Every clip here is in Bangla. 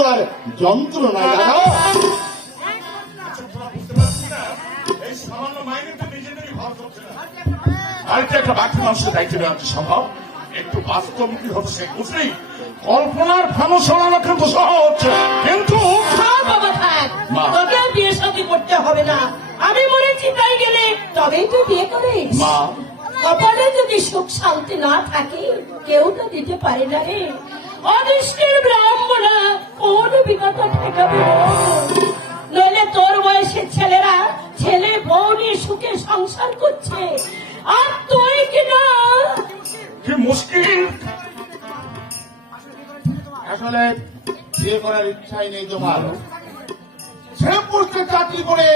করার যন্ত্রণা করছে না। বাড়িতে একটা বাকি মানুষের দায়িত্ব নেওয়া সম্ভব। একটু বাস্তবমুখী হতে বুঝলি কল্পনার ফানুষ সরানো কিন্তু সহজ কিন্তু থাক বাবা থাক মা। তোকে বিয়ে শাদী করতে হবে না। আমি মরেছি তাই গেলে তবেই তো বিয়ে করিস। মা। কপালে যদি সুখ শান্তি না থাকে কেউ তো দিতে পারে না রে। অদৃষ্টের ব্রাহ্মণা, কোন ঠেকাবে নইলে তোর বয়সের ছেলেরা ছেলে, বউ নিয়ে সুখে সংসার করছে। আর তুই কিনা কি মুশকিল? আসলে বিয়ে করার ইচ্ছাই নেই তোমার। পোস্টে চাকরি করে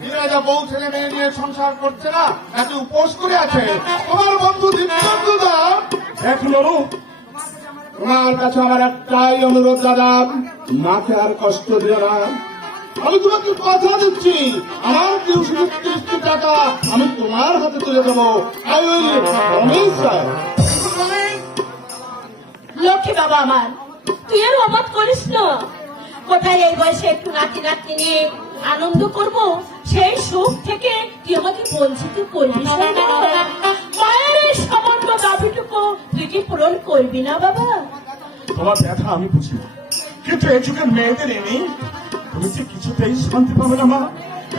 মেয়েরা বউ ছেলে মেয়ে নিয়ে সংসার করছে না, নাকি উপোস করে আছে? তোমার বন্ধু দিব্যেন্দু দা দেখ নরু তোমার কাছে আমার একটাই অনুরোধ, দাদা। মাকে আর কষ্ট দিও না। আমি তোমাকে কথা দিচ্ছি। আমার টিউশনের কিস্তি টাকা আমি তোমার হাতে তুলে দেবো। লক্ষ্মী বাবা আমার, তুই অবাদ করিস না। কোথায় এই বয়সে একটু নাতি নাতি নিয়ে আনন্দ করব? সেই সুখ থেকে তুই আমাকে বঞ্চিত করবি না, বাবা? মায়ের এই সামান্য দাবিটুকু তুই কি পূরণ করবি না, বাবা? তোমার ব্যথা আমি বুঝি কিন্তু এই যুগের মেয়েদের এনে তুমি যে কিছুতেই শান্তি পাবে না মা?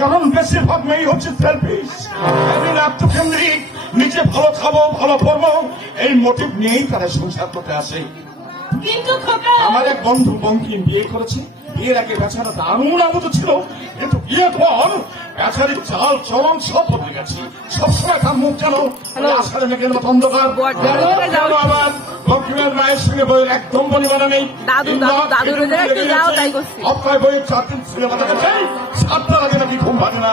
কারণ বেশিরভাগ মেয়ে হচ্ছে আত্মকেন্দ্রিক নিজে ভালো খাব ভালো পড়ব এই মোটিভ নিয়েই তারা সংসার করতে আসে। কিন্তু আমার এক বন্ধু বঙ্কিম বিয়ে করেছে। বিয়ের আগে বেচারা দারুণ আবদ্ধ ছিল কিন্তু বিয়ের পর বেচারির চাল চলন সব বদলে গেছে। সবসময় তার মুখ কেন আষাঢ়ে মেঘের মতো অন্ধকার। সঙ্গে বইয়ের একদম পরিমাণে নেই। অক্ষয় বইয়ের চার দিন সিনেমা দেখেছে সাতটা নাকি ঘুম ভাঙে না।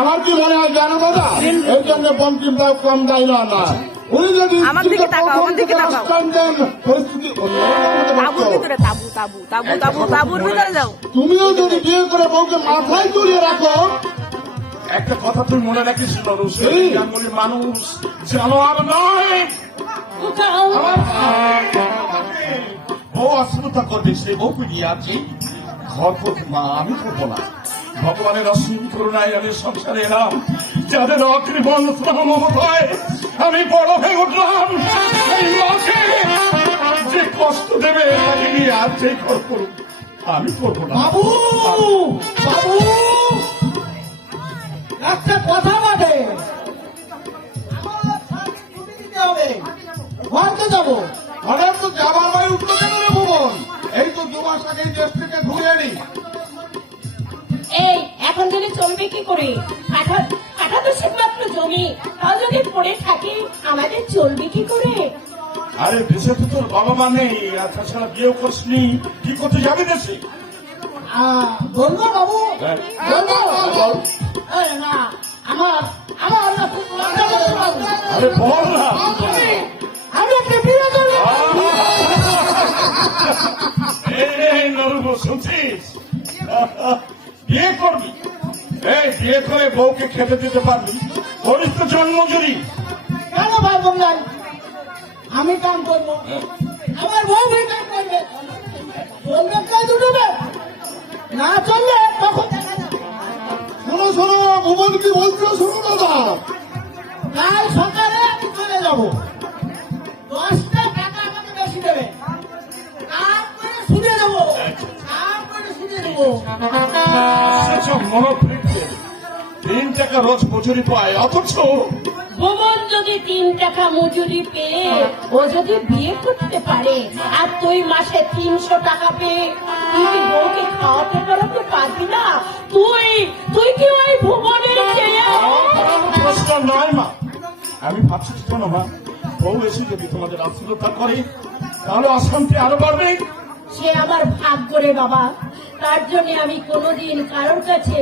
আমার কি মনে হয় জানো দাদা? এই জন্য বঙ্কিমরাও কম দায়ী না। আমার দিকে তাকাও, আমার দিকে তাকাও। আশ্রয় দেন, পরিস্থিতি অন্যরকম হতে তাঁবুর পারত। ভিতরে তাবু তাবু তাবু তাবু তাবুর ভিতরে যাও। তুমিও যদি বিয়ে করে বউকে মাথায় রাখো একটা কথা তুই মনে রাখিস মানুষ জানোয়ার নয়। বউ করবে সে বউ ফিরিয়ে আছে ঘর করতে মা আমি করব না। ভগবানের অসীম করুণায় আমি সংসারে এলাম। যাদের অকৃপণ মমতায় আমি বড় হয়ে উঠলাম। এই মাকে যে কষ্ট দেবে তাকে নিয়ে আর যে ঘর করুক আমি করব না। বাবু বাবু! একটা কথা বলে। ঘরকে যাব। তো যাবার ভাই উঠল কেন রে ভুবন। এই তো দু মাস আগে দেশ থেকে ঘুরে আনি এই এখন যদি চলবে কি করে? কাঠা তো শুধুমাত্র জমি তাও যদি পড়ে থাকে আমাদের চলবে কি করে? আরে দেশে তো তোর বাবা মা নেই আর তাছাড়া বিয়েও করসনি কি করতে যাবি দেশে বলব বাবু? হ্যাঁ। বলব? না আমার আমার আরে বল না। আমি একটা বিয়ে করব এই নরম শুনছিস বিয়ে করবি? এই বিয়ে করে বউকে খেতে দিতে পারবি করিস তো জন্মজুরি কেন ভাই বললেন আমি কাম করব। আমার বউ ভাই কাম করবে। না চললে তখন। শোনো শোনো কি বলছো শোনো দাদা। কাল সকালে আমি চলে যাব। দশটা টাকা আমাকে বেশি দেবে। তারপরে শুনে দেবো তারপরে শুনে দেবো তিন টাকা রোজ মজুরি পায় অথচ ভুবন যদি তিন টাকা মজুরি পেয়ে ও যদি বিয়ে করতে পারে আর তুই মাসে তিনশো টাকা পেয়ে তুই বউকে খাওয়াতে পারাতে পারবি না? তুই তুই কি ওই ভুবনের প্রশ্ন নয় মা। আমি ভাবছি শোনো মা বউ এসে যদি তোমাদের আশ্রয়তা করে তাহলে অশান্তি আরও বাড়বে। সে আমার ভাগ করে বাবা। তার জন্য আমি কোনোদিন কারোর কাছে